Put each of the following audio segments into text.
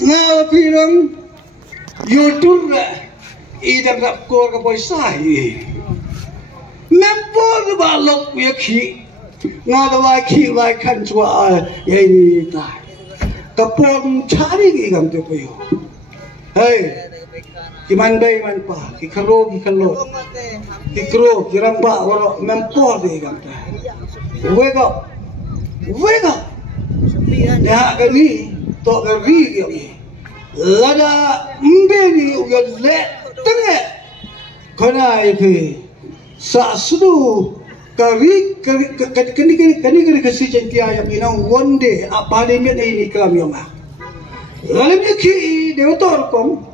ngapirang YouTube idang rap ko ka poisai member balok ya ki ngadawa ki lai kan chua ye ta kapon chari ki gam te koyo hey ki man bay man pa ki karo ki kro ki ramba waro member de gam ta wega ya gani to gari ki lada mbeni ugal le tenge kona ipe sa sudu kari kasi jantia yang inang one day parliament ini kami yang lalu ki deotor kom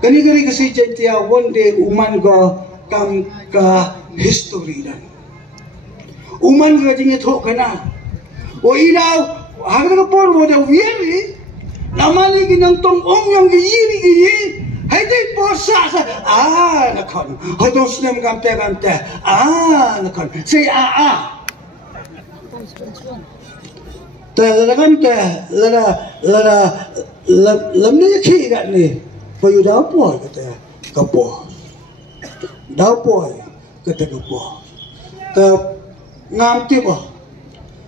kani kasi jantia one day uman go kam ka history dan uman go jingi thok kana o inau harga por moda wieri namani ginang tong ong yang yiri hai dei posa nakon hodos nem gamte nakon say ta gamte lamne ki gat ni for you dau po kata kapo dau po kata kapo ta ngam ti ba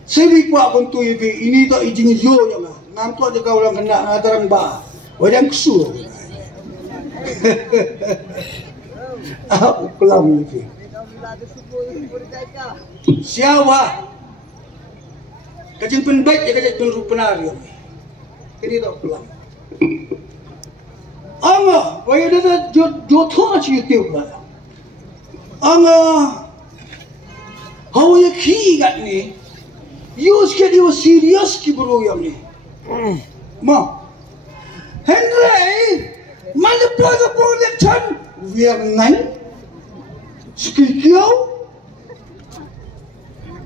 seri kwa pun tu ini to ijing yo yang ngam to de kau orang kena ngatarang ba wadang kesu aku kelam ni siapa kajin penbaik ya kajin penrupenar yo kini tak kelam anga waya dah jodoh aja YouTube lah anga how ya ki gat ni use ke dia serius ki bro yang ni ma HYNREI mana pelaga election Vietnam sekikiau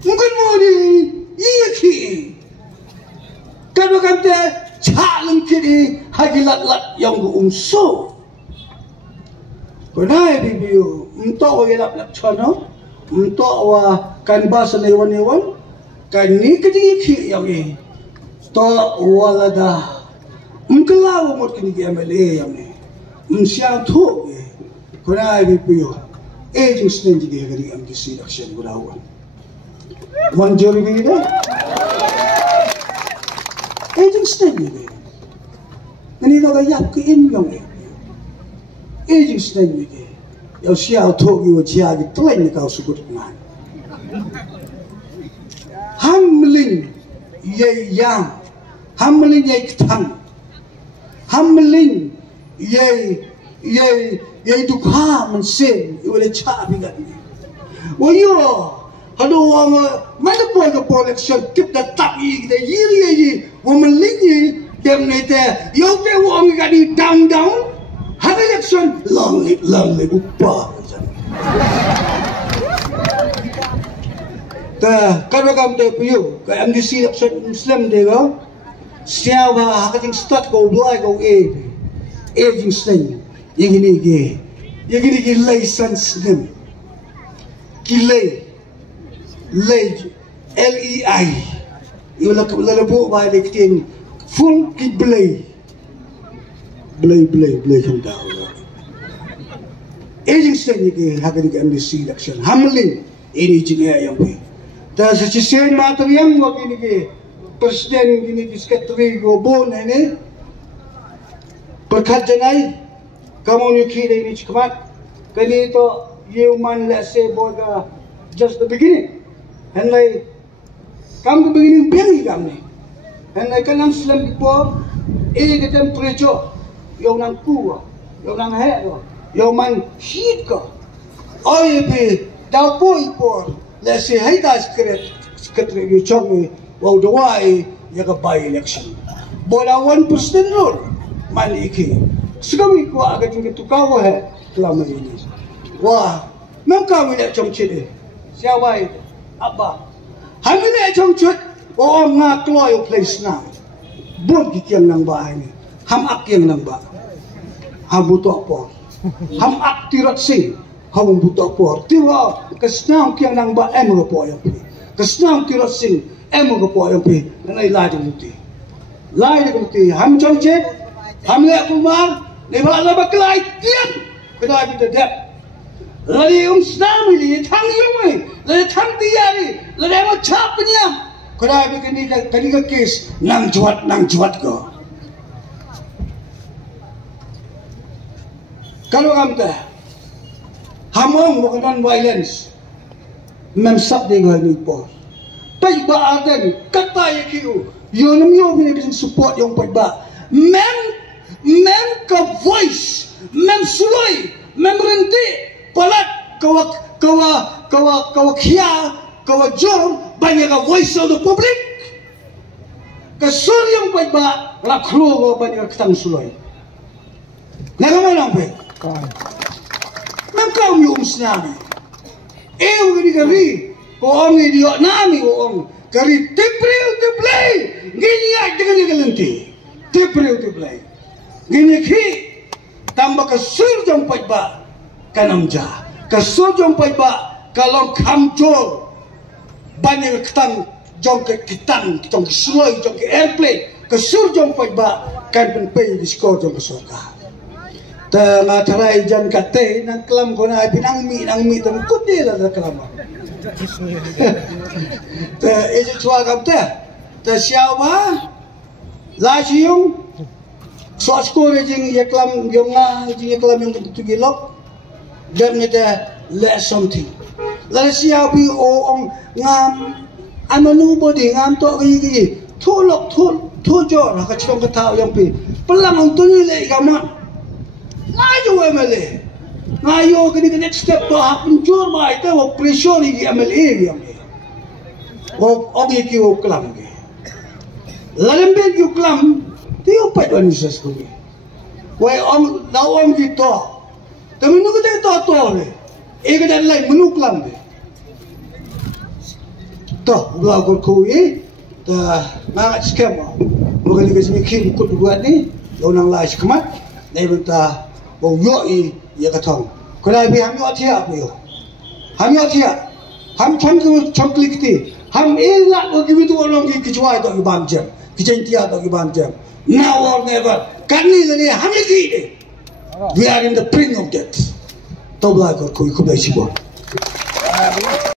mungkin mau di iya ki kalau kata calon kiri hagi lat yang berumso kenai bibiu untuk orang election untuk wa kan bahasa lewan kan ni kiri yang ni to walada mengkelau mot kini MLA yang ni siang tu, kena bibiu, aging sendiri dia kali MDC election berawan. One jury ni dah, aging sendiri. Ini dah gaya ke yang ni, aging sendiri. Yang siang tu you jadi tuan ni kau sebut mana? Hamlin ye yang, hamlin ye ketang, hamlin ye dukha mensen iwala cha bigat ni wayo hado wang mana boy ke election kip da tap yi da yiri woman lingi dem ne te yo te wang ga di down have election long live upa ta karo kam te piu ka MDC election muslim de go sia ba hakating start go blai go aging stain yang ini ke license nem kilai LEI you la bu ba de tin full ki blay kan daw aging stain ke hakan ke MDC election hamlin ini jinga yang be ta sa sen materiam wa kini ke presiden kini ke secretary go bon ini perkat janai kamu nyuki dari ni cikamat kali itu human let's say boga just the beginning HYNREI kamu beginning beri kamu ni HYNREI kan Islam before ke temperature yang nang kuah yang nang hek yang man heat ka oi be dah boy let's say hai dah secretary you chok me wow dawai ya ka by election bola 1% rule mani iki sekali ko agak juga tukau hai selama ini wah memang kami nak congcit siapa itu apa kami nak congcit orang nak keluar place na buat kikiang nang ba ini ham ak yang nang ba ham butuh apa ham ak tirat sing ham butuh apa tiwa kesnam kiang nang ba em ko yang pi kesnam tirat sing em ko yang pi nai lai de muti ham congcit Hamle kumar, leba leba kelai tiap, kena kita dap. Lari snami li, thang yumai, lari thang tiari, lari mau cap penyam. Kena kini ke kes nang juat ko. Kalau kamu hamong bukan violence, memsap dengan ini pun. Tapi bahagian kata yang kiu, yang punya bisa support yang perba, mem ke voice, mem sulai, mem renti, palat kawa kia, kawa jom banyak ke voice of the public. Kesur yang perba, raklo banyak ketang sulai. Nak mana pe? Mem kau snami. Gini ONG dia nami ONG kari teplay gini aja dengan kelenti teplay gini ki tambah kesur jompai ba kanamja kesur jompai ba kalau kamjor banyak ketang jom ke sulai jom ke airplane kesur jompai ba kan penpay di skor jom ke surga. Tengah terai jan kate nang kelam kona pinang mi tang kute la kelam. Itu tua kapte. Siapa? Lagi yung so skor jing yaklam yung yaklam yung tugilok. Dan nita let something. Lalu siapa orang ngam nobody ngam to gigi tolok jor kacang ketau yang pi pelang untuk nilai kaman. Ngayo MLA, ngayo kini next step tu hancur mai tu pressure lagi MLA yang ni, ONG kiu kelam ni, lalembe kiu kelam, tiup pada nisas kuni, wai ONG kita, tapi nu kita tahu le, kita lain menu kelam ni, toh belakang kui, dah nak scam, bukan kita semikir ikut buat ni, orang lain sekemat, ni benda. Bau yoi ya katong. Kalau abi ham yoi tiap yo, ham yoi tiap, ham chongklik ti, ham elak bagi itu orang kecuali tak kibam jam, kecintia tak kibam jam. Now or never. Kani ni ham lagi ni. We are in the brink of death. Tahu lah kau ikut dari siapa.